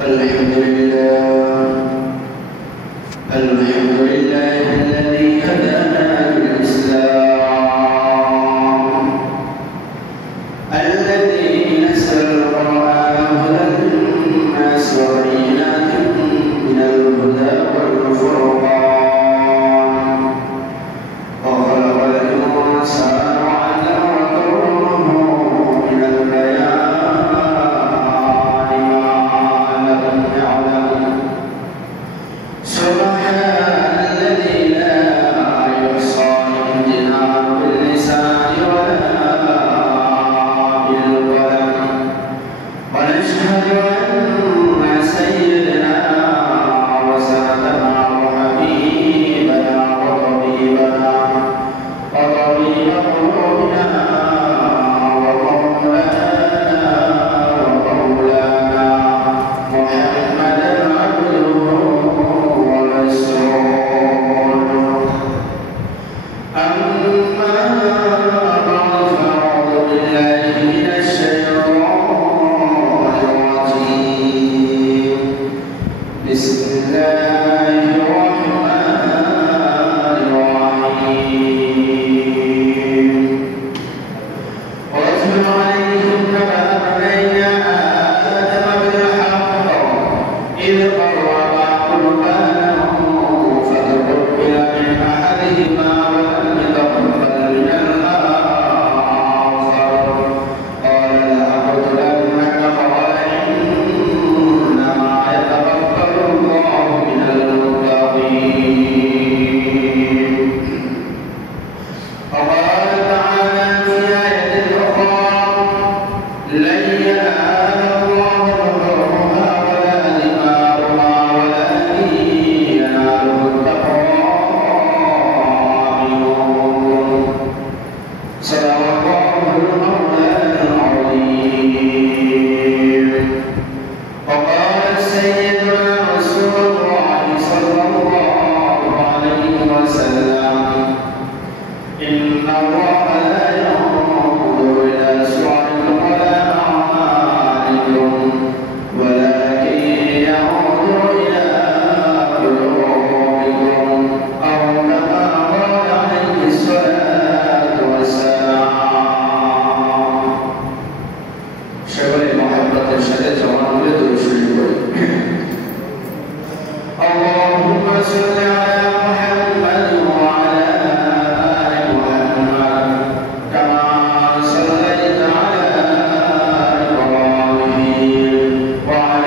الحمد لله الذي هدانا للإسلام، الذي نزل القرآن هدى للناس وبينات من الهدى والفرقان، وخلق الإنسان وعلمه من البيان ما لم يعلم. سبحان الذي لا يحصى امتنان باللسان ولا بالقلم، ونشهد أن سيدنا وسندنا وحبيبنا وطبيبنا وطبيب قلوبنا ومولانا محمدا عبده ورسوله. أما بعد، فأعوذ بالله من الشيطان الرجيم. بسم الله الرحمن الرحيم. واتل عليهم نبأ بني آدم بالحق إذ قربا قربانا فتقبل من أحدهما ولم يتقبل من الآخر قال لأقتلنك، قال إنما يتقبل الله من المتقين. وقال تعالى في آية أخرى: لن ينال الله لحومها ولا دماؤها ولكن يناله التقوى منكم. صدق الله المولى العظيم. وقال سيدنا رسول الله صلى الله عليه وسلم: إن الله لا ينظر إلى صوركم ولا أعمالكم ولكن ينظر إلى قلوبكم، أو كما قال عليه الصلاة والسلام. সকলে মহব্বতের সাথে জমা করে দরুদ শরীফ পড়ি। اللهم صل على محمد وعلى آل محمد كما صليت على إبراهيم وعلى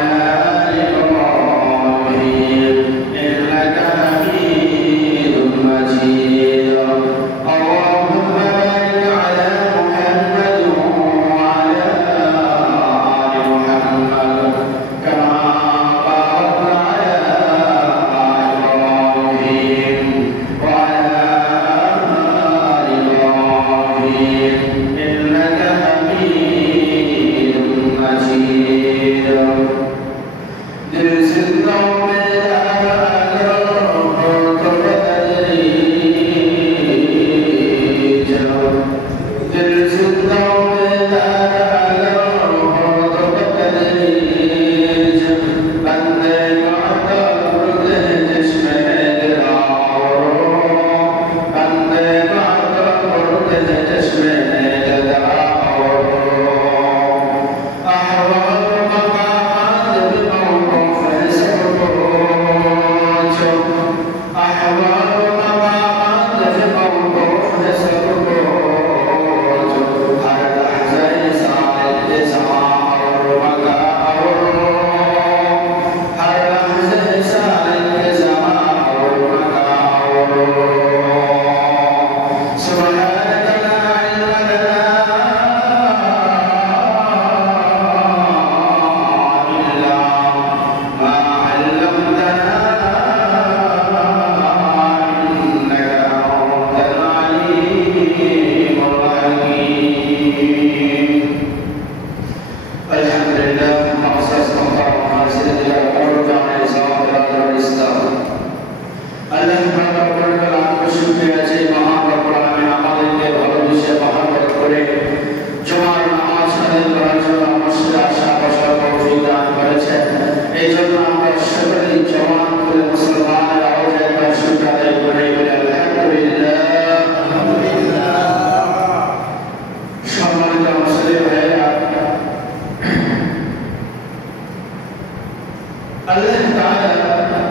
আল্লাহ তাআলা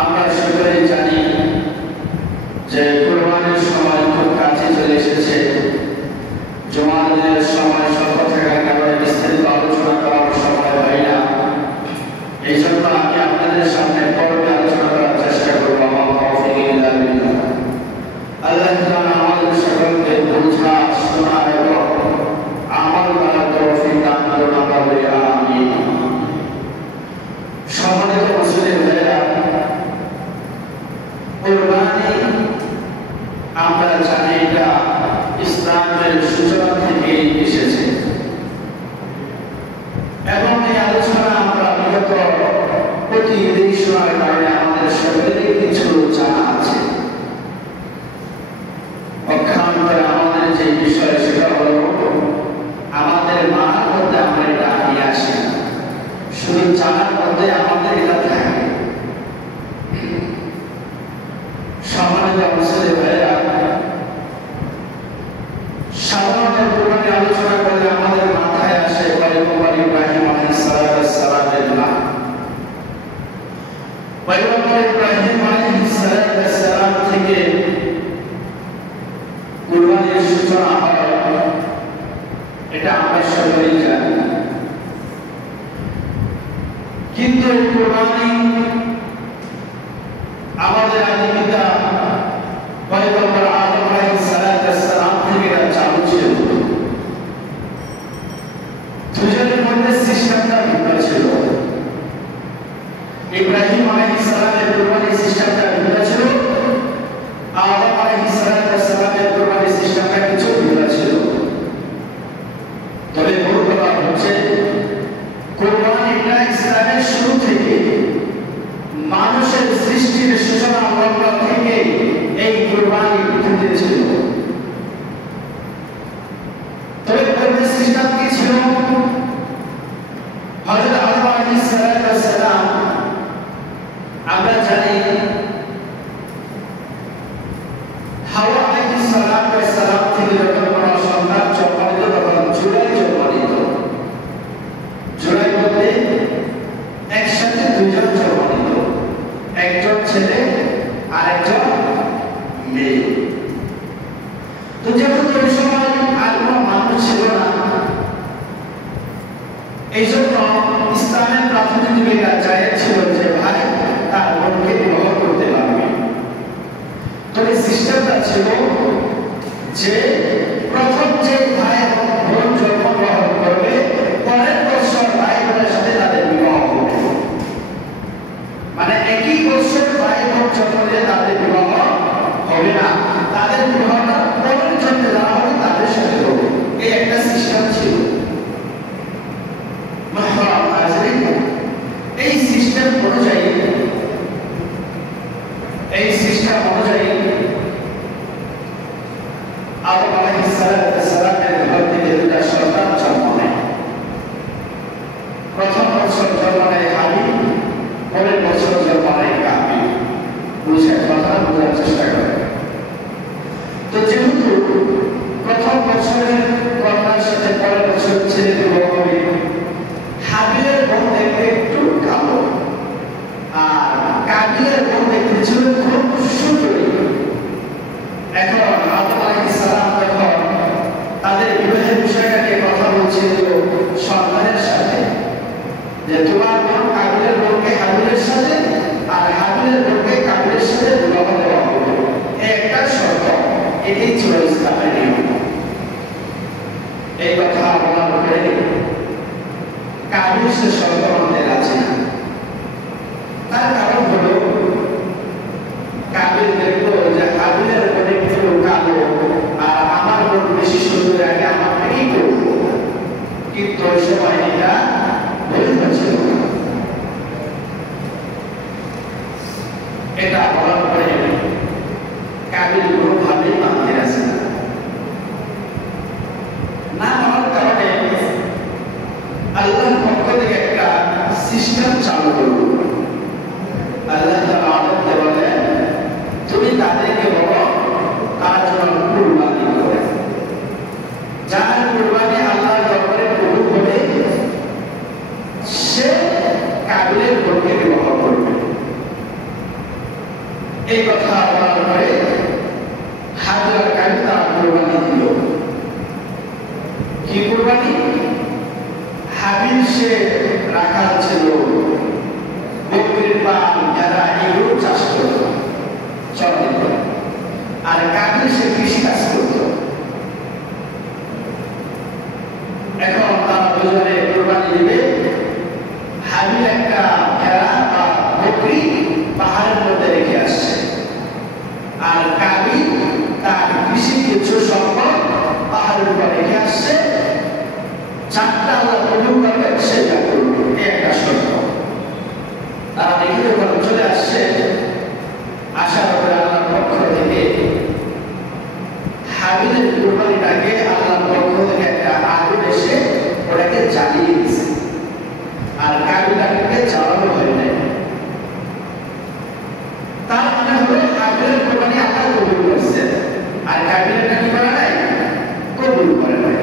আমরা সকলেই জানি যে কুরবানির সময় খুব কাছে চলে এসেছে। জুমার দিনের সময় স্বল্প থাকার কারণে বিস্তারিত আলোচনা করার সময় হয় না। এই জন্য আমি আপনাদের সামনে পর্বে আলোচনা করার চেষ্টা করবো। আল্লাহ তাআলা আমাদের সকলকে বোঝা, শোনা এবং আমল করার তৌফিক দান করুন। আমরা বলি আমিন। সম্মানিত মুসলিম ভাইরা, কুরবানি আমরা জানি এটা ইসলামের সূচনা থেকে এসেছে এবং এই আলোচনা আমরা বিগত প্রতিদিন শোনার কারণে আমাদের সকলেরই কিছু জানা আছে। পক্ষান্তরে আমাদের যে বিষয় সেটা হলো আমাদের মানার মধ্যে আমরা এটা নিয়ে আসি না, শুধু জানার মধ্যে আমাদের এটা থাকে। সম্মানিত মুসলিম ভাইরা, সাধারণত কুরবানি আলোচনা করলে আমাদের মাথায় আসে পয়গম্বর ইব্রাহিম আলাইহিস সালামের নাম। পয়গম্বর ইব্রাহিম আলাইহিস সালাম থেকে কুরবানির সূচনা হয়, এটা আমরা সকলেই জানি। কিন্তু কুরবানি আমাদের আদি পিতা পয়গম্বর আদম আলাইহিস সালাম থেকে চালু ছিল। দুজনের মধ্যে সিস্টেমটা ভিন্ন ছিল। ইব্রাহিম আলাইহিস সালামের কুরবানি সিস্টেমটা ভিন্ন ছিল, আদম আলাইহিস সালামের কুরবানি সিস্টেমটা কিছু ভিন্ন ছিল। তবে মূল কথা হচ্ছে কুরবানিটা ইসলামের শুরু থেকে, মানুষের সৃষ্টির সূচনা লগ্ন থেকে এই কুরবানি পৃথিবীতে ছিল। তবে পূর্বের সিস্টেম কি ছিল? হযরত আদম আলাইহিস সালাম, আমরা জানি হাওয়া আলাইহিস সালাম থেকে যখন কোনো সন্তান জন্ম নিত তখন জোড়ায় জন্ম নিত। জোড়ায় বলতে একসাথে দুইজন জন্ম নিত, একজন ছেলে আর একজন মেয়ে। তো যেহেতু ওই সময় আর কোনো মানুষ ছিল না, এই জন্য ইসলামের প্রাথমিক জীবিকা জায়েজ ছিল যে ভাই তার বোনকে বিবাহ করতে পারবে। তবে সিস্টেমটা ছিল যে প্রথম যে ভাই বোন জন্মগ্রহণ করবে, পরের বছর ভাই বোনের সাথে তাদের বিবাহ হবে। মানে একই বছর ভাই বোন জন্ম নিলে তাদের বিবাহ হবে না, তাদের বিবাহটা পরের জন্য যারা হবে তাদের সাথে হবে। এই একটা সিস্টেম ছিল। এই সিস্টেম অনুযায়ী আদম আলাইহিস সালামের ঘর থেকে দুটা সন্তান জন্ম নেয়। প্রথম বছর জন্ম নেয় হাবিল, পরের বছর জন্ম নেয় কাবিল। বুঝে কথা বোঝার চেষ্টা করে। তো যেহেতু প্রথম বছরের কন্যার সাথে পরের বছর ছেলে বিবাহ হবে, হাবিলের বোন দেখতে একটু কালো আর কাবিলের বোন দেখতে ছিল খুব সুন্দরী। এখন আদম আলাইহিস সালাম যখন তাদের বিবাহের বিষয়টাকে কথা বলছিল সন্তানের সাথে, যে তোমার বোন কাবিলের বোনকে হাবিলের সাথে আর হাবিলের বোনকে কাবিলের সাথে বিবাহ দেওয়া হবে, একটা শর্ত। এটাই ছিল ইসলামের নিয়ম। এই কথা বলার পরে কাবিল সে শর্ত মানতে রাজি না। তার কারণ হলো কাবিল দেখলো যে হাবিলের বোন একটু কালো আর আমার বোন বেশি সুন্দর, আগে আমার থেকেই করবো। কিন্তু ওই সময় এটা বৈধ ছিল। এটা বলার পরে কাবিল কোনোভাবেই মানতে রাজি না। না মানার কারণে আল্লাহর পক্ষ থেকে একটা এই কথা বলার পরে হাজরা কাবিল কুরবানি দিল। কি কুরবানি? হাবিল সে রাখাল ছিল, বকরির পাল যারা এগুলো চাষ করত, চড়াইত, আর কাবিল সে কৃষি কাজ করত। এখন তারা দুজনে কুরবানি দিবে। হাবিল একটা ভেড়া বা বকরি পাহাড়ের মধ্যে রেখে আসছে, আর কাবিল তার কৃষি কিছু সম্পদ পাহাড়ের উপর রেখে আসছে। চারটা আল্লাহ কবুল করবে, সেটা করবে, একটা শর্ত। তারা দেখে যখন চলে আসছে, আসার পরে আল্লাহর পক্ষ থেকে হাবিলের কুরবানিটাকে আল্লাহর পক্ষ থেকে একটা আগুন এসে ওটাকে জ্বালিয়ে দিয়েছে, আর কাবিলটাকে জ্বালানো হয় নাই। তার মানে হলো হাবিলের কুরবানি আল্লাহ কবুল করছে, আর কাবিলটা কি করে নাই? কবুল করে নাই।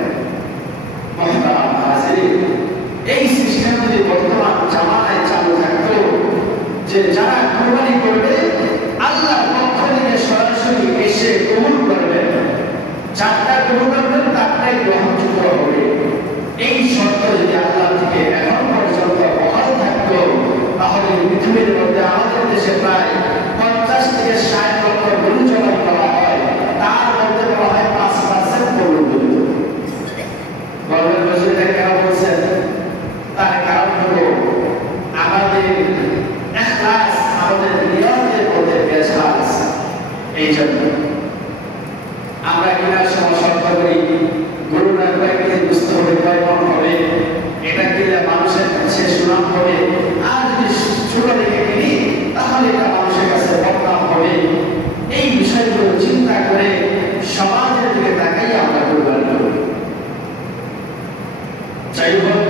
এই সিস্টেম যদি বর্তমান জামানায় চালু থাকতো, যে যারা কুরবানি করবে আল্লাহর পক্ষ থেকে সরাসরি এসে কবুল করবেন, চারটা কবুল করবেন, তারটাই গ্রহণযোগ্য হবে। এই শর্ত যদি আল্লাহ থেকে এখন পর্যন্ত বহাল থাকতো, তাহলে পৃথিবীর মধ্যে আমাদের দেশে প্রায় 50 থেকে 60 লক্ষ গরু জবাই করা হয়, তার মধ্যে বলা হয় 5% গরু দলিত। কেন বলছেন? তার কারণ হলো আমাদের ইখলাস, আমাদের নিয়তের মধ্যে ভেজাল আছে। এই জন্য আমরা কেনার সময় শর্ত করি গরুটা কয়েকদিন বুঝতে হবে, কয় মন হবে, এটা কিনলে মানুষের কাছে সুনাম হবে, আর যদি ছোট রেখে কিনি তাহলে এটা মানুষের কাছে বদনাম হবে। এই বিষয়গুলো চিন্তা করে সমাজের দিকে তাকাই আমরা কুরবানি করি। যাই হোক,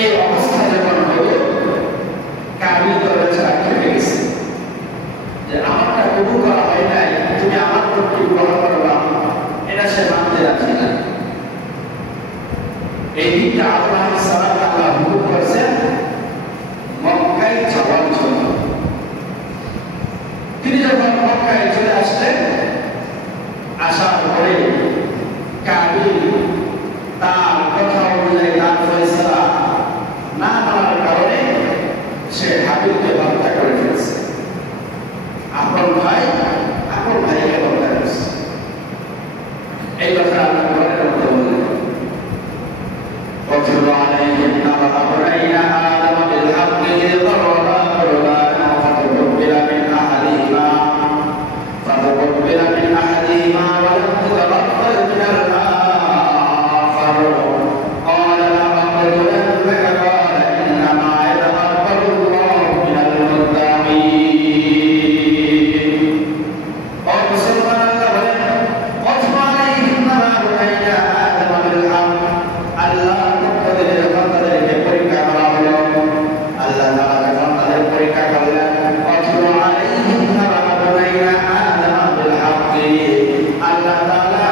এই অবস্থা যখন হলো, কাবিল তো বেচারা খেপে গেছে যে আমারটা কবুল করা হয় নাই, তুমি আমার প্রতি গ্রহণ করবা, এটা সে মানতে রাজি না। এই দিকটা আল্লাহ সালাত আল্লাহ হুকুম করেছেন মক্কায় যাওয়ার জন্য। তিনি যখন মক্কায় চলে আসলেন, আসার পরে কাবিল তার কথা অনুযায়ী তার ফয়সালা না মানার কারণে সে হাবিলকে হত্যা করে ফেলেছে। আপন ভাইকে হত্যা করেছে। এই কথা আল্লাহ কোরআনের মধ্যে বলেন, وَاتْلُ عَلَيْهِمْ نَبَأَ بَنِي آدَمَ بِالْحَقِّ إِذْ قَرَّبَا قُرْبَانًا فَتُقُبِّلَ مِنْ أَحَدِهِمَا وَلَمْ يُتَقَبَّلْ مِنَ الْآخَرِ قَالَ لَأَقْتُلَنَّكَ قَالَ إِنَّمَا يَتَقَبَّلُ اللَّهُ مِنَ الْمُتَّقِينَ। और मुसलमान अल्लाह बोलेन, وَاتْلُ عَلَيْهِمْ نَبَأَ بَنِي آدَمَ بِالْحَقِّ। আল্লাহ যখন তাদেরকে পরীক্ষা করা হলো, আল্লাহ তাআলা যখন তাদের পরীক্ষা করলেন, وَاتْلُ عَلَيْهِمْ نَبَأَ بَنِي آدَمَ بِالْحَقِّ। আল্লাহ তাআলা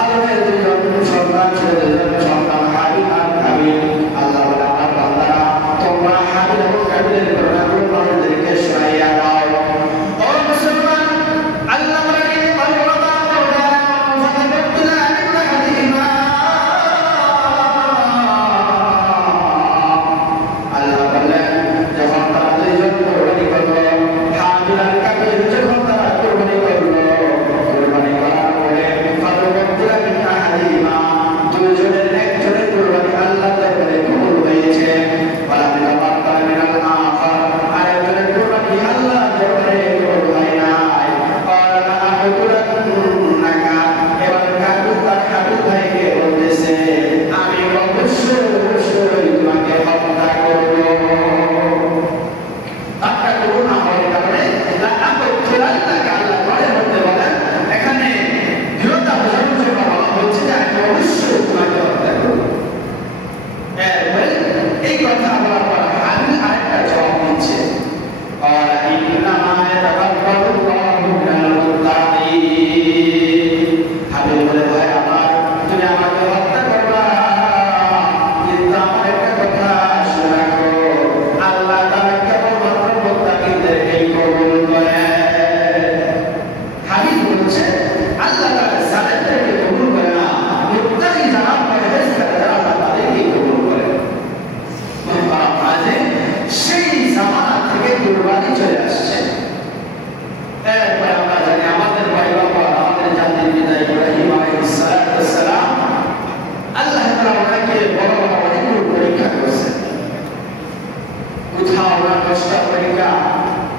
আদমের দুজন সন্তান ছিল, দুজন সন্তান হাবিল আর কাবিল। আল্লাহ বলে, আমার বান্দারা, তোমরা হাবিল এবং কাবিলের ঘটনাগুলো মানুষদেরকে শোনাইয়া দাও। ও মুসলমান, আল্লাহ বলে, আল্লাহ বললেন, যখন তারা দুইজন কোরবানি করলো, হাবিল আর কাবিল যখন তারা কোরবানি করলো, কোরবানি করার পরে ফাতুকবিলা মিন আহাদিহিমা, দুইজনের একজনের কোরবানি আল্লাহর দরবারে কবুল হয়েছে। ওয়ালাম ইয়াতাকাব্বাল মিনাল আখার,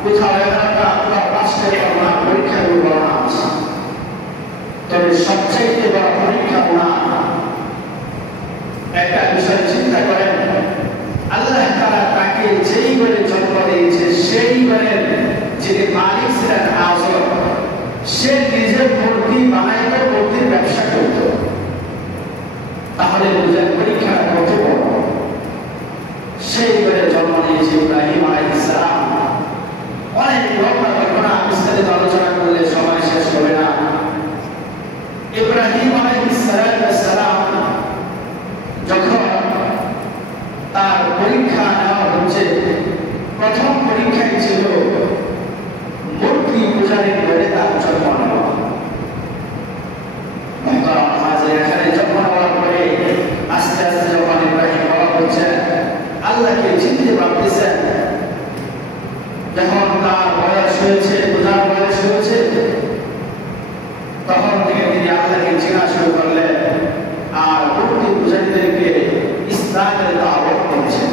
কোথাও 11টা কোথাও 5টা বর্ণনা পরীক্ষাগুলো বর্ণনা আছে। তবে সবচেয়ে বড় পরীক্ষা বর্ণনা একটা বিষয় চিন্তা করেন, আল্লাহ তাআলা তাকে যেই ঘরে জন্ম দিয়েছে সেই ঘরের যিনি মালিক ছিলেন আজম, সে নিজের মূর্তি বানাইতো, মূর্তির ব্যবসা করত। তাহলে বুঝেন পরীক্ষা কত বড়। সেই ঘরে জন্ম নিয়েছে ইব্রাহিম আলাইহিস সালাম। অনেক লম্বা ঘটনা বিস্তারিত আলোচনা করলে সময় শেষ হবে না। ইব্রাহিম আলাইহিস সালাম যখন তার পরীক্ষা নেওয়া হচ্ছে, প্রথম পরীক্ষায় ছিল মূর্তি পূজারীর ঘরে তার জন্ম নেওয়া। এখানে জন্ম নেওয়ার পরে আস্তে আস্তে যখন ইব্রাহিম বড় হচ্ছেন, আল্লাহকে চিনতে পারতেছেন, যখন তার বয়স হয়েছে, পূজার বয়স হয়েছে, তখন থেকে তিনি আল্লাহকে চেনা শুরু করলেন আর মূর্তি পূজারীদেরকে ইসলামের দাওয়াত দিয়েছেন।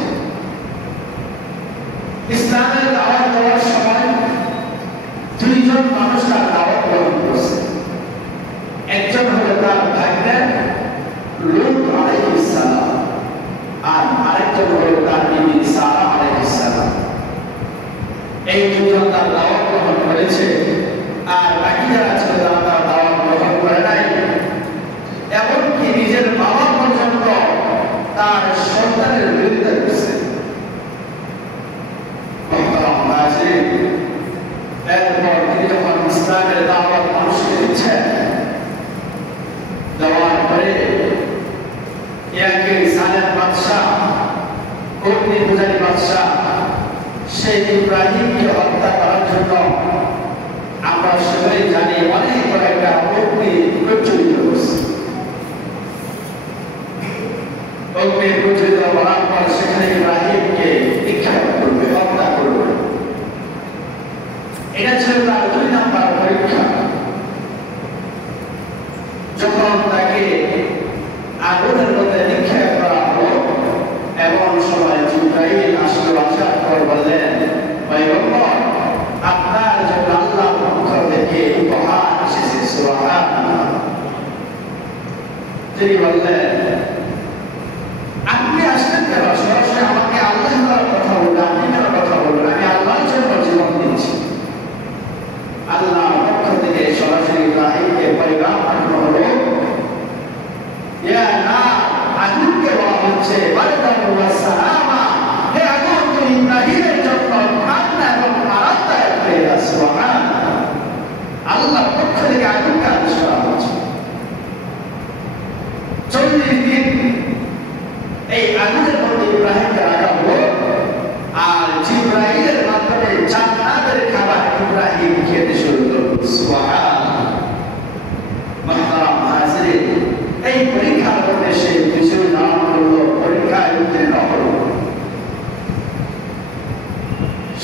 ইসলামের দাওয়াত দেওয়ার সময় দুইজন মানুষ তার দাওয়াত গ্রহণ করছে। একজন হলো তার ভাগ্নে লূত আলাইহিস সালাম, আর আরেকজন হলো তার বিবি সারা আলাইহিস সালাম। এই দুজন তার দাওয়াত গ্রহণ করেছে, আর বাকি যারা ছিল তারা দাওয়াত গ্রহণ করে নাই। এমনকি নিজের বাবা পর্যন্ত তার সন্তানের বিরোধিতা করছে। এরপর তিনি যখন ইসলামের দাওয়াত মানুষকে দিচ্ছেন, দেওয়ার পরে জালেম বাদশাহ, অগ্নি পূজারী বাদশাহ, সেই ইব্রাহিমকে হত্যা করার জন্য আমরা সবাই জানি অনেক কয়েকটা অগ্নি প্রচলিত করছে। অগ্নি প্রচলিত হওয়ার পর সেখানে ইব্রাহিমকে নিক্ষেপ করবে, হত্যা করবে। এটা ছিল তার 2 নম্বর পরীক্ষা। যখন তাকে আগুনের মধ্যে নিক্ষেপ করা হলো, এমন সময় জিবরাইল আসলো, আসার পর বললেন, পয়গম্বর, আপনার জন্য আল্লাহর পক্ষ থেকে উপহার এসেছে, সুবহানাল্লাহ। তিনি বললেন, আপনি আসলেন কেন? সরাসরি আমাকে আল্লাহ তাআলার কথা বললেন, আপনি কেন কথা বললেন? আমি আল্লাহর জন্য জীবন দিচ্ছি। আল্লাহর পক্ষ থেকে সরাসরি ইব্রাহিমকে পয়গাম পাঠানো হলো, ইয়া নার, আগুনকে বলা হচ্ছে বারদান ওয়া সালামা, হে আগুন, তুমি ইব্রাহিমের জন্য ঠান্ডা এবং আরামদায়ক হয়ে যাও। সুবহানাল্লাহ। আল্লাহর পক্ষ থেকে আগুনকে আদেশ করা হচ্ছে। 40 দিন এই আগুনের মধ্যে ইব্রাহিমকে রাখা হলো, আর জিবরাইলের মাধ্যমে জান্নাতের খাবার ইব্রাহিম খেতে শুরু করল। সুবহানাল্লাহ। মুহতারাম হাজিরিন, এই পরীক্ষার মধ্যে সে বিজয়ী লাভ করল, পরীক্ষায় উত্তীর্ণ হল।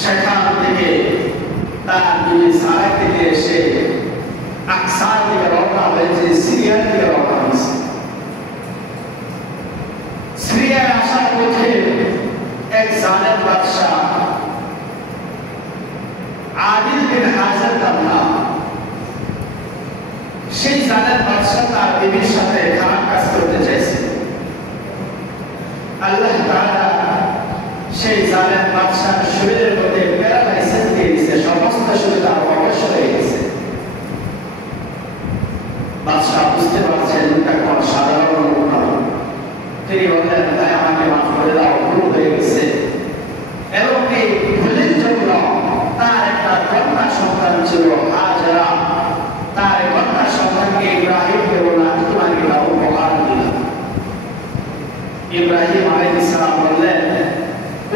সেখান থেকে তার বিবি সারা থেকে এসে আকসার দিকে রওনা হয়েছে, সিরিয়ার দিকে রওনা হয়েছে। সিরিয়ায় আসার পথে এক জালেম বাদশাহ আদিল বিন হাজার তার নাম, সেই জালেম বাদশাহ তার বিবির সাথে খারাপ কাজ করতে চাইছে। আল্লাহ তাআলা সেই জালেম বাদশার শরীরের মধ্যে প্যারালাইসিস দিয়ে দিয়েছে, সমস্ত শরীর তার অবশ হয়ে গেছে। বাদশাহ বুঝতে পারছেন এটা কোন সাধারণ লোক নয়। তিনি বললেন, তাই আমাকে মাফ করে দাও, ভুল হয়ে গেছে। এবং এই ভুলের জন্য তার একটা কন্যা সন্তান ছিল হাজেরা, তার কন্যা সন্তানকে ইব্রাহিমকে বললাম, তোমাকে এটা উপহার দিলাম। ইব্রাহিম আলাইহিস সালাম বললেন,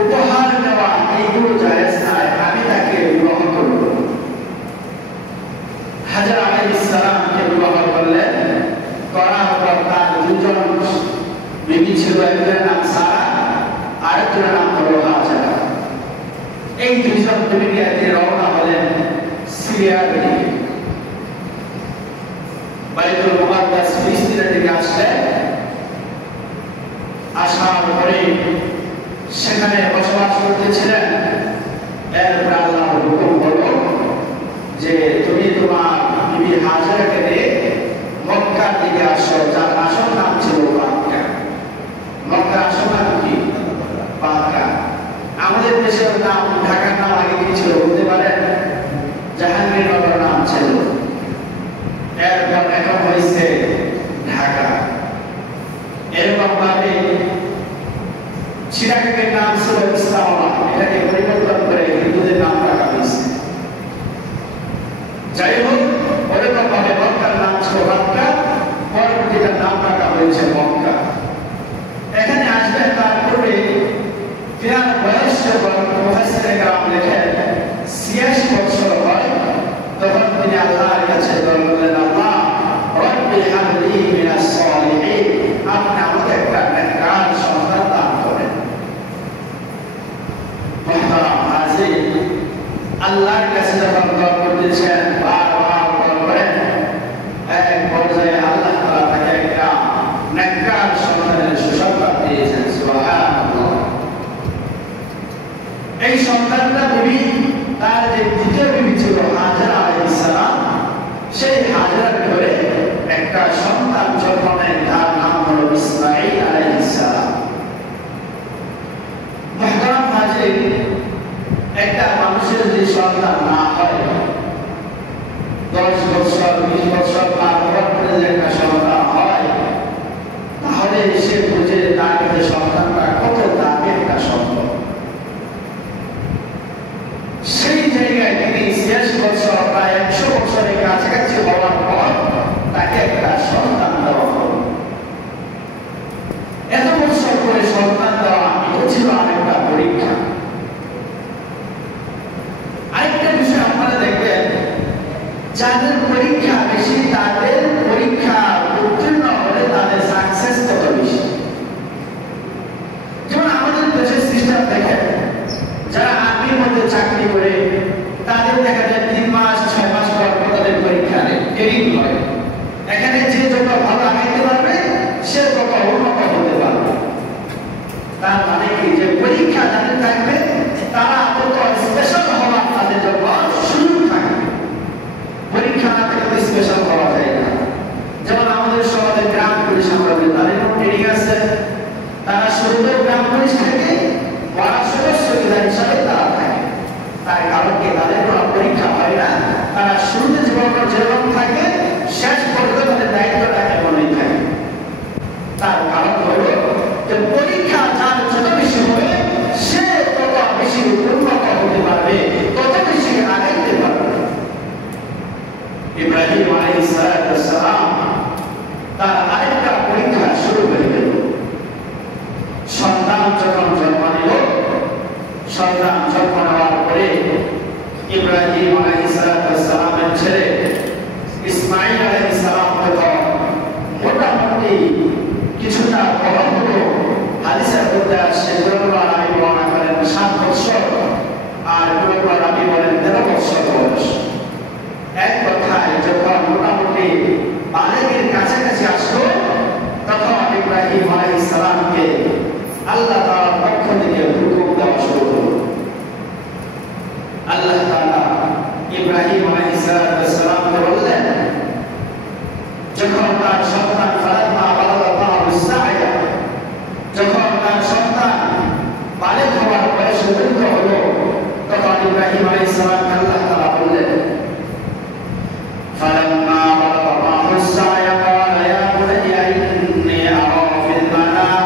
উপহার দেওয়া এইগুলো জায়েজ নয়, আমি তাকে বিবাহ করব। হাজেরা আলাইহিস সালামকে বিবাহ করলেন। করার পর তার 2 জন বিবি ছিল, একজনের নাম সারা, আরেকজনের নাম হলো হাজেরা। এই 2 জন বিবি নিয়ে রওনা হলেন সিরিয়ার দিকে। বাইতুল মুকাদ্দাস ফিলিস্তিনের দিকে আসলেন। আসার পরে সেখানে বসবাস করতেছিলেন। এরপর আল্লাহর হুকুম যে তুমি তোমার বিবি হাজেরাকে নিয়ে মক্কার দিকে আসো, যার আসল নাম ছিল বাক্কা। মক্কার আসল নাম কি? বাক্কা। আমাদের দেশের নাম, ঢাকার নাম আগে কি ছিল বলতে পারেন? জাহাঙ্গীরনগর নাম ছিল, এরপর এখন হয়েছে ঢাকা। এরকম ভাবে চিরাগের নাম ছিল ইসলামাবাদ, এটাকে পরিবর্তন করে হিন্দুদের নাম রাখা হয়েছে। যাই হোক, ওরকম ভাবে মক্কার নাম ছিল বাক্কা, পরবর্তীতে নাম রাখা হয়েছে মক্কা। এখানে আসবেন তার পূর্বে তিনার বয়স যখন মুফাসসিরে কেরাম লেখেন ৮৬ বছর হয়, তখন তিনি আল্লাহর কাছে দোয়া করলেন, আল্লাহ রব্বি হাবলি মিনাস সালিহিন, আপনি আমাকে একটা নেককার সন্তান দান করেন। মুহতারাম হাজির, আল্লাহর কাছে যখন দোয়া করতেছেন, বারবার দোয়া করেন, এক পর্যায়ে আল্লাহ তাআলা তাকে একটা নেককার সন্তানের সুসংবাদ দিয়েছেন। সুবহানাল্লাহ। এই সন্তানটা বিবি, তার যে দ্বিতীয় বিবি ছিল হাজেরা আলাইহিস সালাম, সেই হাজেরার ঘরে একটা সন্তান জন্ম নেয়, তার নাম হলো ইসমাঈল আলাইহিস সালাম। মুহতারাম হাজির, একটা মানুষের যে সন্তান না হয়, 10 বছর 20 বছর পার হওয়ার পরে যে একটা সন্তান হয়, তাহলে সে বুঝে তার কাছে সন্তানটা কত দামি একটা সম্পদ। সেই জায়গায় তিনি ৮৬ বছর, প্রায় ১০০ বছরের কাছাকাছি হওয়ার পর তাকে একটা সন্তান দেওয়া হল। এত বছর পরে সন্তান দেওয়া এটা ছিল আরেকটা পরীক্ষা। আরেকটা বিষয় আপনারা দেখবেন, যাদের পরীক্ষা বেশি, তাদের পরীক্ষা উত্তীর্ণ হলে তাদের সাকসেস তত বেশি। যেমন আমাদের দেশের সিস্টেম দেখেন, যারা আর্মির মধ্যে চাকরি করে তাদের দেখা যায় 3 মাস 6 মাস পর তাদের পরীক্ষা নেয়, ট্রেনিং হয়। এখানে যে যত ভালো আগাইতে পারবে সে তত উন্নত হতে পারবে। তার মানে কি, যে পরীক্ষা যাদের থাকবে তারা তত স্পেশাল হওয়ার তাদের জন্য সুযোগ থাকবে। পরীক্ষা না থাকলে স্পেশাল হওয়া যায় না। যেমন আমাদের সমাজে গ্রাম পুলিশ, আমরা তাদের ট্রেনিং আছে, তারা শুরুতে গ্রাম পুলিশ থাকে, বড় সদস্য হিসাবে তারা থাকে। তার কারণ কি, তাদের কোনো পরীক্ষা হয় না, তারা শুরুতে জীবন যেরকম থাকে শেষ পর্যন্ত তাদের দায়িত্বটা এমনই থাকে। তার কারণ হলো যে পরীক্ষা যার যত বেশি হবে সে তত বেশি উন্নত হতে পারবে, তত বেশি আগাইতে পারবে। ইব্রাহিম আলাইহিস সালাম তার আরেকটা পরীক্ষা শুরু হয়ে গেল। সন্তান যখন জন্ম নিল, সন্তান জন্ম নেওয়ার পরে ইব্রাহিম আলাইহিস সালামের ছেলে ইসমাঈল আলাইহিস সালাম তখন মোটামুটি কিছুটা বড় হলো। হাদিসের মধ্যে আসছে, কোন আরবি বর্ণনা করেন 7 বছর, আর কোন আরবি বলেন 13 বছর বয়স। এক কথায় যখন মোটামুটি বালেগের কাছাকাছি আসলো, তখন ইব্রাহিম আলাইহিস সালামকে আল্লাহ তাআলার পক্ষ থেকে হুকুম দেওয়া শুরু হলো। আল্লাহ তাআলা ইব্রাহিম আলাইহিস সালামকে বললেন, যখন তার সন্তান ফালাম্মা বালাগা মা'আহু সা'য়া, যখন তার সন্তান বালেগ হওয়ার বয়সে উপনীত হলো, তখন ইব্রাহিম আলাইহিস সালামকে আল্লাহ তাআলা বললেন, ফালাম্মা বালাগা মা'আহু সা'য়া ক্বালা ইয়া বুনাইয়া ইন্নী আরা ফিল মানাম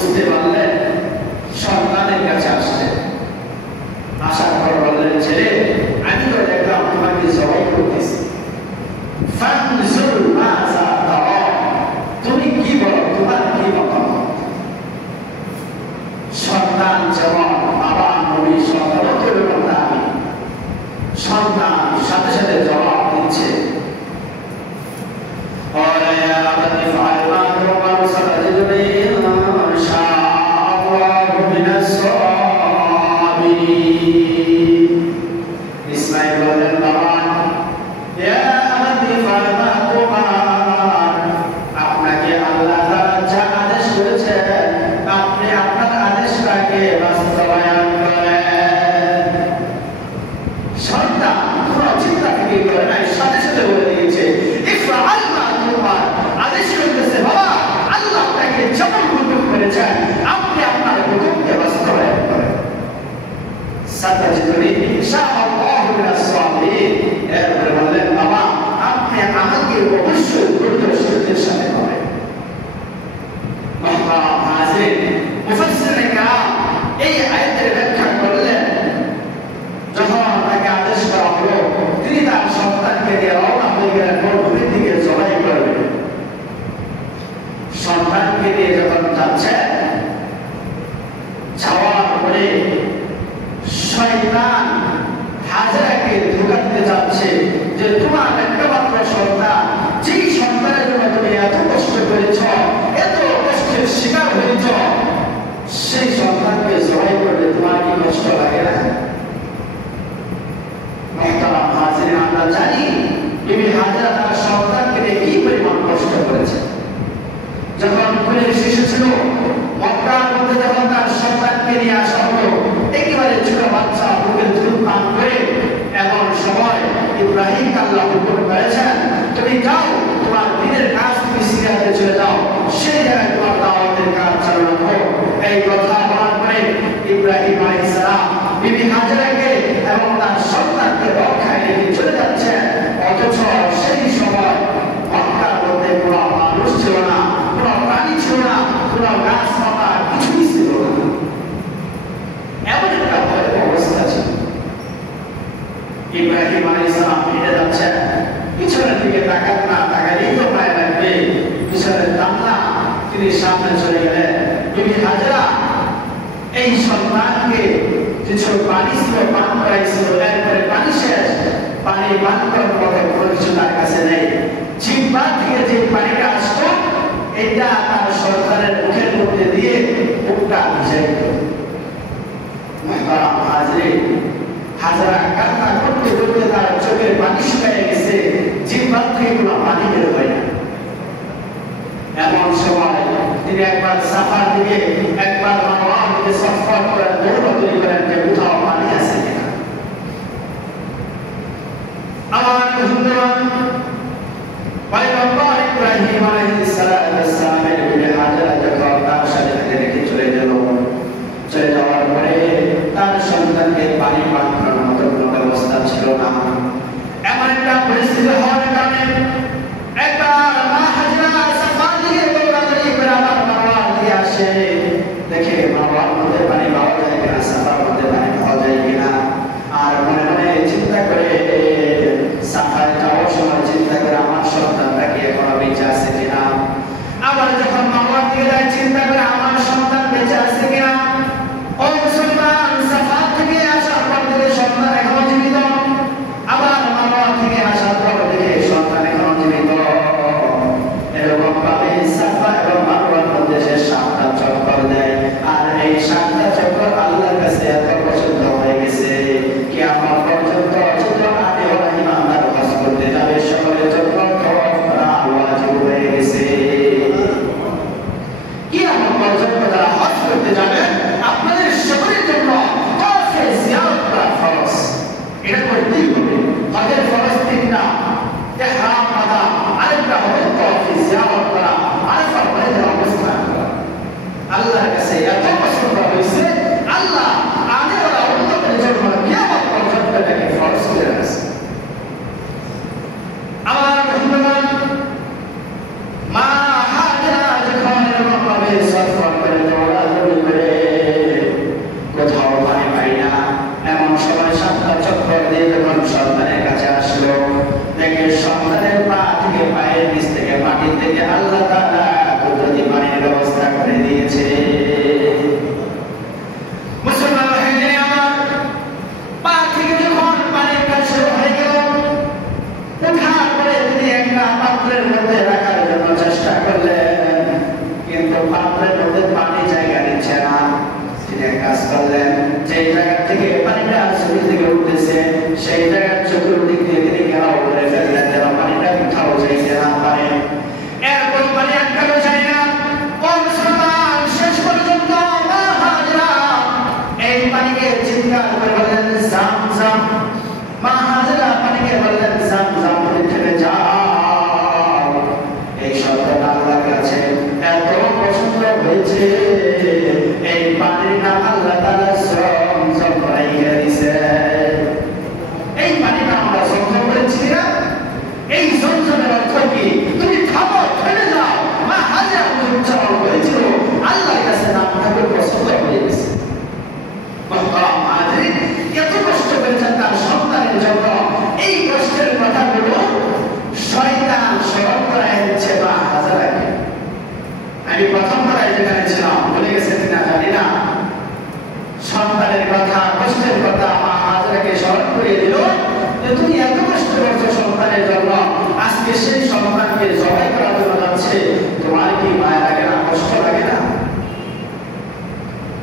বুঝতে পারলেন, সন্তানের কাছে আসলেন। আসার পর বললেন, ছেলে আমি তো দেখলাম তোমাকে জবাই করতেছি, তুমি কি বলো, তোমার কি মতামত? সন্তান যেমন বাবা নবী আমি, সন্তান সাথে সাথে জবাব দিচ্ছে, ইসমাইল বললেন, বাবা আপনাকে আল্লাহ তাআলা যা আদেশ করেছেন আপনি আপনার আদেশটাকে বাস্তবায়ন করেন। সন্তান কোনো চিন্তা থেকে করে নাই, সাথে সাথে বলে দিয়েছে, ইফআল মা তুমার, আদেশ করতেছে বাবা আল্লাহ আপনাকে যেমন হুকুম করেছেন আপনি আপনার হুকুমকে বাস্তবায়ন করেন। সাতাজিদুনি ইনশাআল্লাহু মিনাস সাবিরিন। এরপরে বললেন, বাবা আপনি আমাকে অবশ্যই ধৈর্যশীলদের সাথে করেন। মুহতারাম হাজিরিন, মুফাসসিরিনে কেরাম এই আয়াতের ব্যাখ্যা করলেন, যখন তাকে আদেশ করা হলো তিনি তার সন্তানকে নিয়ে রওনা হয়ে গেলেন মরুভূমির দিকে জবাই করবেন। সন্তানকে নিয়ে যখন যাচ্ছেন, যাওয়ার পরে শয়তান হাজেরাকে ধোঁকা দিতে যাচ্ছে যে তোমার একটা মাত্র সন্তান, যেই সন্তানের জন্য তুমি এত কষ্ট করেছ, এত কষ্টের শিকার হয়েছ, সেই সন্তানকে জবাই করলে তোমার কি কষ্ট লাগে না? মুহতারাম হাজিরিন, আমরা জানি বিবি হাজেরা তার সন্তানকে নিয়ে কি পরিমাণ কষ্ট করেছে। যখন কুলের শিশু ছিল, মক্কার মধ্যে যখন তার সন্তানকে নিয়ে আসা হলো, একেবারে ছোট বাচ্চা বুকের দুধ পান করে, এমন সময় ইব্রাহিম আল্লাহ হুকুম করেছেন, তুমি যাও তোমার দিনের কাজ, তুমি সিরিয়াতে চলে যাও, সেই জায়গায় তোমার দাওয়াতের কাজ চালু রাখো। এই কথা বলার পরে ইব্রাহিম আলাইহিস সালাম বিবি হাজেরাকে এবং তার সন্তানকে রক্ষায় রেখে চলে যাচ্ছেন। অথচ সেই সময় মক্কার মধ্যে কোনো মানুষ ছিল না, কোনো প্রাণী ছিল না, কোনো গাছপালা কিছুই ছিল না। এমন একটা ভয়াবহ অবস্থা ছিল। ইব্রাহিম আলাইহিস সালাম হেঁটে যাচ্ছেন, পিছনের দিকে তাকান না, তাকালেই তো পায়ে লাগবে, পিছনে তামলা, তিনি সামনে চলে গেলেন। বিবি হাজেরা এই সন্তানকে কিছু পানি ছিল পান করাইছিল, এরপরে পানি শেষ, পানি পান করার মতো কোনো কিছু তার কাছে নেই। জিহ্বা থেকে যে পানিটা আসতো এটা তার সন্তানের মুখের মধ্যে দিয়ে মুখটা ভিজাইত। মুহতারাম হাজিরিন, হাজেরা কান্না করতে করতে তার চোখের পানি শুকিয়ে গেছে, জিহ্বা থেকে কোনো পানি বের হয় না। এমন সময় তিনি একবার সাফার দিকে, একবার মারওয়ার দিকে সফর করেন, দৌড়াদৌড়ি করেন যে কোথাও পানি আছে কিনা। আমার বন্ধুগণ, পয়গম্বর ইব্রাহিম আলাইহিস সালামের বিবি হাজেরা যখন তার সাথে রেখে চলে গেল, চলে যাওয়ার পরে তার সন্তানকে পানি পান করার মতো কোনো ব্যবস্থা ছিল না। এমন একটা পরিস্থিতি হওয়ার কারণে একবার মা হাজেরা সাফার দিকে দৌড়াদৌড়ি করে আবার মারওয়ার দিয়ে আসে।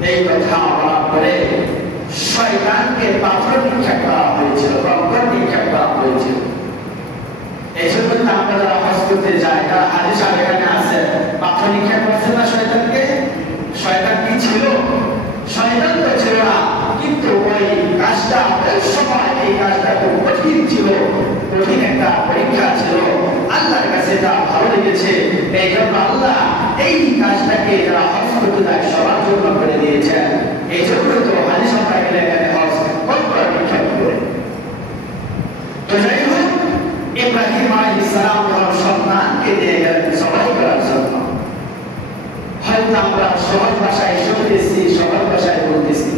এই কথা বলার পরে শয়তানকে পাথর নিক্ষেপ করা হয়েছিল, কঙ্কর নিক্ষেপ করা হয়েছিল। এই জন্য আমরা যারা হজ করতে যাই, তারা হাদিস এখানে আছে, পাথর নিক্ষেপ করছে না শয়তানকে। শয়তান কি ছিল? শয়তান তো ছিল না, কিন্তু ওই কাজটা ওই সময় এই কাজটা খুব কঠিন ছিল, কঠিন একটা পরীক্ষা ছিল। আল্লাহর কাছে যা ভালো লেগেছে, এই জন্য আল্লাহ এই কাজটাকে যারা হজ করতে যায় সবার জন্য করে দিয়েছেন। এই জন্য তো হাদিস আমরা গেলে এখানে হজ করার নিক্ষেপ করে। তো যাই হোক, ইব্রাহিম আলাইহিস সালাম তার সন্তানকে দিয়ে গেলেন জবাই করার জন্য। হয়তো আমরা সহজ ভাষায় শুনতেছি, সহজ ভাষায় বলতেছি,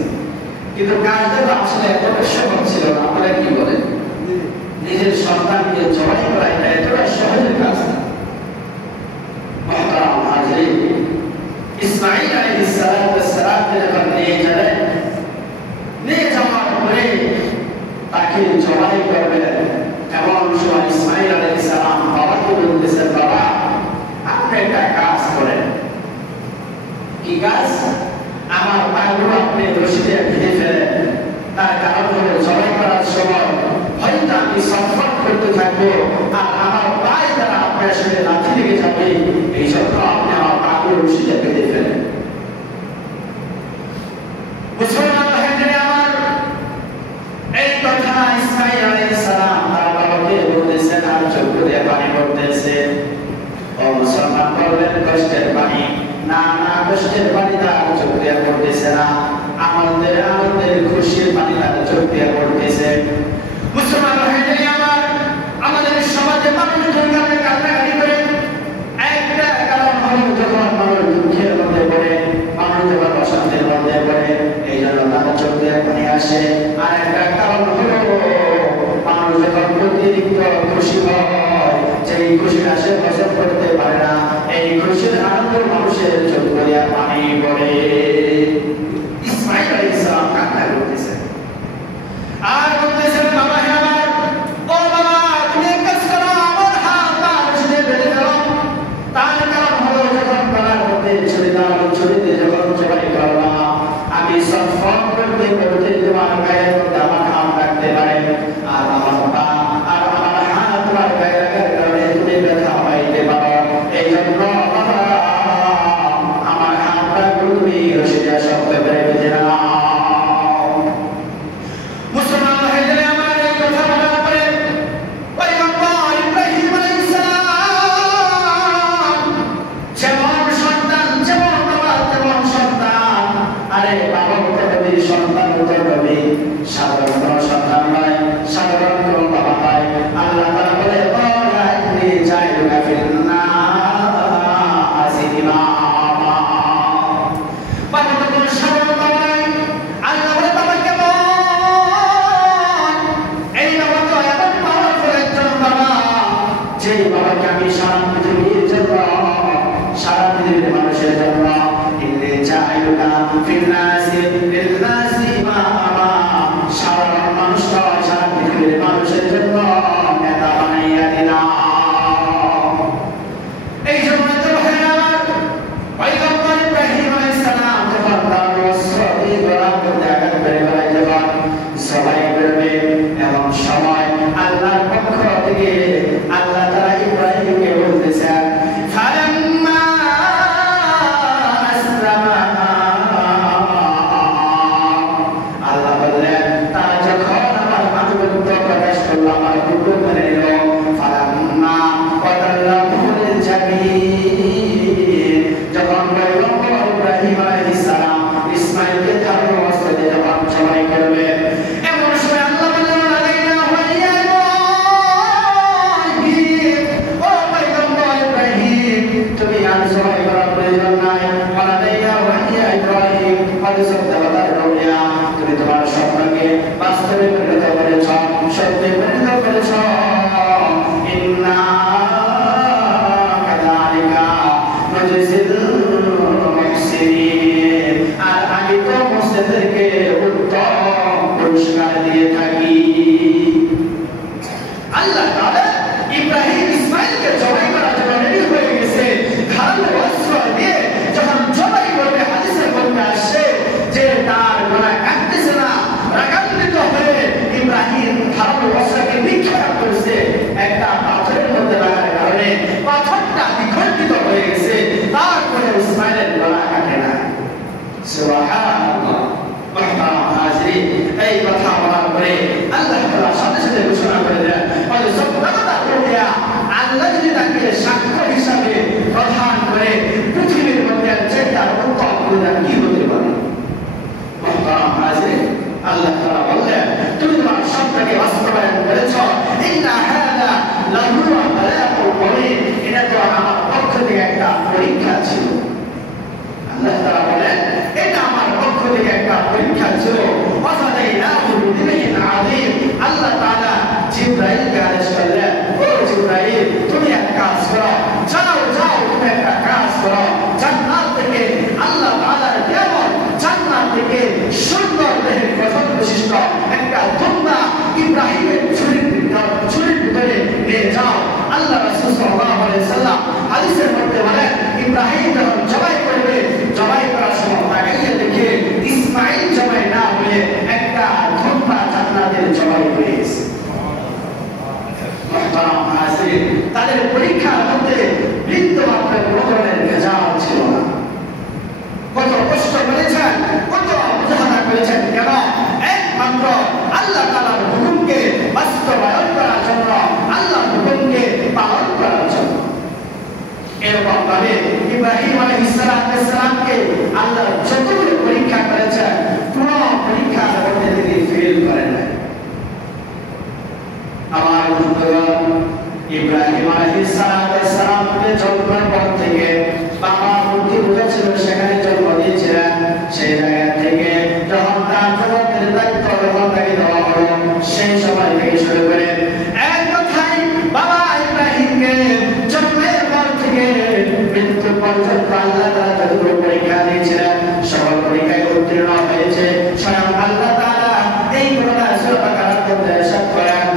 কিন্তু কাজটা আসলে এতটা সহজ ছিল না। আপনারা কি বলেন? নিজের সন্তানকে জবাই করা এটা এতটা সহজের কাজ না। মুহতারাম হাজিরিন, ইসমাঈল আলাইহিস সালামকে যখন নিয়ে যাওয়ার পরে তাকে জবাই করবেন, এমন সময় ইসমাঈল আলাইহিস সালাম বাবাকে বলতেছেন, বাবা আপনি একটা কাজ করেন। কি কাজ? আমার পাগুলো আপনি রশিদে বেঁধে ফেলেন। তার কারণ হলো জবাই করার সময় হয়তো আমি ছটফট করতে থাকবো, আর আমার পায়ে দ্বারা আপনার সাথে লাথি লেগে যাবে, এই জন্য আপনি আমার পাগুলো রশিদে বেঁধে ফেলেন। মুসলমান ভাইদের আমার, এই কথা ইসমাঈল আলাইহিস সালাম তার বাবাকে বলতেছেন, আর চোখ দিয়ে পানি পড়তেছে। ও মুসলমান বললেন, কষ্টের পানি না, না কষ্টের পানি তার চোখ দিয়ে পড়তেছে না, আমাদের খুশির পানি তার চোখ দিয়ে পড়তেছে। মুসলমান ভাইদের আমার, আমাদের সমাজে মানুষ দুর্গাকে কান্নাকাটি করে, একটা কারণ হলো যখন মানুষ দুঃখের মধ্যে পড়ে, মানুষ যখন অশান্তির মধ্যে পড়ে, এই জন্য তার চোখ দিয়ে পানি আসে। আর একটা কারণ হলো মানুষ যখন অতিরিক্ত খুশি হয়, যেই খুশির আসে হজম করতে পারে না, এই খুশির আনন্দ মানুষের চোখ দিয়ে পানি পড়ে। ইসমাঈল আলাইহিস সালাম কান্না করতেছেন আর বলতেছেন, বাবা হে আমার, ও বাবা তুমি এক কাজ করো, আমার হাত পা রশিদে বেঁধে দাও। তার কারণ হলো যখন গলার মধ্যে ছুরিতে যখন জবাই করলাম, আমি ছটফট করতে করতে তোমার গায়ের মধ্যে আমার হাত রাখতে পারে, আর আমার পা আর আমার হাত তোমার গায়ে রাখার কারণে তুমি ব্যথা পাইতে পারো। এই জন্য আমার হাতটা তুমি রশিদে শক্ত করে বেঁধে নাও। মুসলমান ভাইদের আমার, এই কথা বলার পরে পয়গম্বর ইব্রাহিম আলাইহিস সালাম যেমন সন্তান, যেমন বাবা তেমন সন্তান। আরে বাবা হতে হবে, সন্তান হতে হবে, সাধারণ সন্তান নয়, সাধারণ কোনো বাবা নয়। আল্লাহ তাআলা বলে, ওয়া ইন্নী জাইলুকা ফিন-নাসি ইমামা। বাবা তো কোনো সাধারণ বাবা নয়। আল্লাহ বলে, বাবা কেমন? এই বাবা তো এমন পাওয়ারফুল একজন বাবা, যেই বাবাকে আমি সারা পৃথিবীর জন্য, সারা পৃথিবীর মানুষের জন্য ইন্নী জাইলুকা ফিন-নাসি ইমামা, সাধারণ মানুষ নয়, সারা পৃথিবীর মানুষের জন্য নেতা বানাইয়া দিলাম। এই জন্য তো ভাইরা, পয়গম্বর ইব্রাহিম আলাইহিস সালাম যখন তার অস্ত্রে গলার মধ্যে আঘাত করে গলায় যখন জবাই করবে, এমন সময় আল্লাহর পক্ষ থেকে আল্লাহ তাআলা ইব্রাহিমকে বলতেছেন, ফালাম্মা আসলামা, আল্লাহ বললেন তারা যখন আমার আনুগত্য প্রকাশ করলো, আমার হুকুম মেনে নিল, ফালাম্মা ওয়াতাল্লাহু লিল-জাবিন, যখন পয়গম্বর ইব্রাহিম আলাইহিস সালাম ইসমাঈলকে ধারণ অবস্থায় যখন জবাই করবে, এমন সময় আল্লাহ বললেন, আলাইনা ওয়া ইয়া ইব্রাহিম, ও পয়গম্বর ইব্রাহিম তুমি আর জবাই করার প্রয়োজন নাই। আলাইনা ওয়া ইয়া ইব্রাহিম কদ সাদ্দাকার রুয়া, তুমি তোমার স্বপ্নকে বাস্তবে পরিণত করেছ, সত্যে পরিণত করেছ। ইন্না কাযালিকা নুজজিল মুহসিনিন, আর আমি তো মুহসিনদেরকে উত্তম পুরস্কার দিয়ে থাকি। আল্লাহ তাআলা ইব্রাহিম ইসমাঈলকে জবাই করার জন্য রেডি হয়ে গেছে, ধারালো অস্ত্র দিয়ে যখন জবাই করবে, হাদিসের মধ্যে আসছে সুবহানাল্লাহ। মুহতারাম হাজিরিন, এই কথা বলার পরে আল্লাহ তাআলা সাথে সাথে ঘোষণা করে দেন, বলে সত্যতা করিয়া আল্লাহ যদি তাকে সাক্ষ্য হিসাবে প্রধান করে পৃথিবীর মধ্যে যেটার উত্তর কি হতে পারে। মুহতারাম হাজিরিন, আল্লাহ তাআলা বললেন, তুমি তোমার স্বপ্নকে বাস্তবায়ন করেছ, ইন্না হাযা লাহুয়া বালাগুল মুবিন, এটা তো আমার পক্ষ থেকে একটা পরীক্ষা ছিল। আল্লাহ তাআলা বলেন, এটা আমার পক্ষ থেকে একটা পরীক্ষা ছিল। ওয়াসাদাইনাহু বিদিবিন আযীম, আল্লাহ তাআলা জিবরাইলকে আদেশ করলেন, ও জিবরাইল, তুমি এক কাজ করো, যাও যাও, তুমি একটা কাজ করো, জান্নাত থেকে আল্লাহ তাআলার নিয়ামত, জান্নাত থেকে সুন্দর দেহের গঠন বিশিষ্ট একটা দুম্বা ইব্রাহিমের ঝুড়ির ভিতরে নিয়ে যাও। আল্লাহ রাসূল সাল্লাল্লাহু আলাইহি সাল্লাম হাদিসের মধ্যে বলেন, ইব্রাহিম যখন জবাই করবে, জবাই করার সময় তাকাইয়ে দেখে ইসমাঈল জবাই না হয়ে একটা দুম্বা জান্নাতের জবাই হয়েছে। মুহতারাম হাজিরিন, তাদের পরীক্ষার মধ্যে বিন্দুমাত্র কোনো ধরনের ভেজাল ছিল না। কত কষ্ট করেছেন, কত মুজাহাদা করেছেন, কেন? একমাত্র আল্লাহ তাআলার হুকুমকে বাস্তবায়ন করার জন্য, আল্লাহর হুকুমকে পালন করার জন্য। এরকম ভাবে ইব্রাহিম আলাইহিস সালামকে আল্লাহ যতগুলো পরীক্ষা করেছেন, কোনো পরীক্ষার মধ্যে তিনি ফেল করেন নাই। আমার বন্ধুগণ, ইব্রাহিম আলাইহিস সালামকে জন্মের পর থেকে বাবা মূর্তি পূজা ছিল, সেখানে জন্ম দিয়েছিলেন। সেই জায়গা থেকে যখন তার জগতের দায়িত্ব যখন তাকে দেওয়া হলো, সেই সময় থেকে শুরু করে এক কথায় বাবা ইব্রাহিমকে জন্মের পর থেকে মৃত্যু পর্যন্ত আল্লাহ তাআলা যতগুলো পরীক্ষা দিয়েছিলেন, সকল পরীক্ষায় উত্তীর্ণ হয়েছে। স্বয়ং আল্লাহ তাআলা এই ঘটনা সূরা বাকারার মধ্যে ইরশাদ করেন,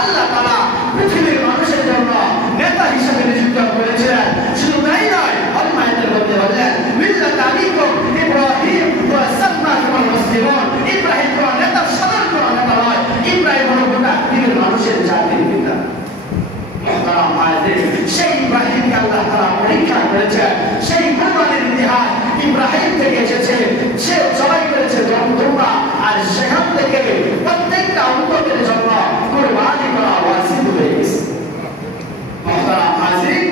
আল্লাহ তাআলা পৃথিবীর মানুষের জন্য নেতা হিসেবে নিযুক্ত করেছিলেন। শুধু তাই নয়, আল্লাহর মধ্যে বললেন, মিল্লাত আবিকুম ইব্রাহিম ওয়া সাম্মাকুমুল মুসলিমুন, ইব্রাহিম কোন নেতা, সাধারণ কোন নেতা নয়, ইব্রাহিম হলো গোটা পৃথিবীর মানুষের জাতির পিতা। মুহতারাম হাজিরিন, সেই ইব্রাহিমকে আল্লাহ তাআলা পরীক্ষা করেছেন। সেই কুরবানির ইতিহাস ইব্রাহিম থেকে এসেছে। সে জবাই করেছে দুম্বা, আর সেখান থেকে প্রত্যেকটা উম্মতের জন্য কুরবানি করা ওয়াজিব হয়ে গেছে। মুহতারাম হাজিরিন,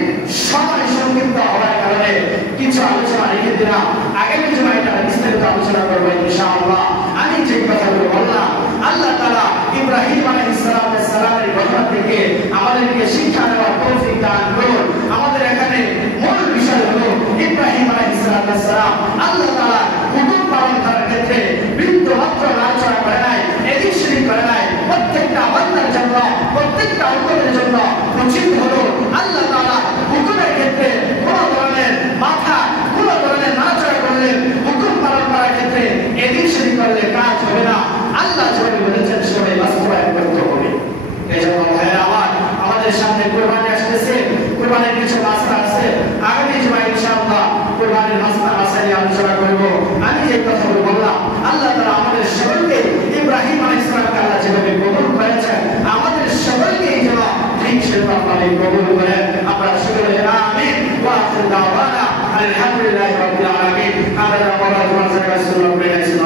সময় সংক্ষিপ্ত হওয়ার কারণে কিছু আলোচনা রেখে দিলাম। আগামী জুমায় এটা বিস্তারিত আলোচনা করব ইনশাআল্লাহ। আমি যে কথাগুলো বললাম, আল্লাহ তাআলা ইব্রাহিম আলাইহিস সালামের ঘটনা থেকে আমাদেরকে শিক্ষা নেওয়ার তৌফিক দান করুন। আমাদের এখানে মূল বিষয় হলো ইব্রাহিম আলাইহিস সালাম আল্লাহ তাআলা হুকুম পালন করার ক্ষেত্রে বিন্দু মাত্র নাড়াচাড়া করে নাই, এদিক সেদিক করে নাই। প্রত্যেকটা বান্দার জন্য, প্রত্যেকটা উম্মতের জন্য উচিত হলো আল্লাহ তাআলা হুকুমের ক্ষেত্রে কোনো ধরনের মাথা, কোনো ধরনের নাড়াচাড়া করলে, হুকুম পালন করার ক্ষেত্রে এদিক সেদিক করলে কাজ হবে না। আল্লাহ যেভাবে বলেছেন সেভাবে বাস্তবায়ন করতে হবে। এই জন্য ভাইরা আমার, আমাদের সামনে কুরবানি আসতেছে, কুরবানির কিছু মাসলা আছে। আগামী জুমায় ইনশাআল্লাহ কুরবানির মাসলা নিয়ে আলোচনা করব। আমি যে কথাগুলো বললাম, আল্লাহ তাআলা আমাদের সকলকে ইব্রাহিম আলাইহিস সালামকে আল্লাহ যেভাবে কবুল করেছেন, আমাদের সকলকে এই জন্য ঠিক সেভাবে কবুল করেন। আমরা সকলে আমিন। ওয়া আখিরু দাওয়ানা আলহামদুলিল্লাহ। গাইছিল, নব্বই গাইছিল,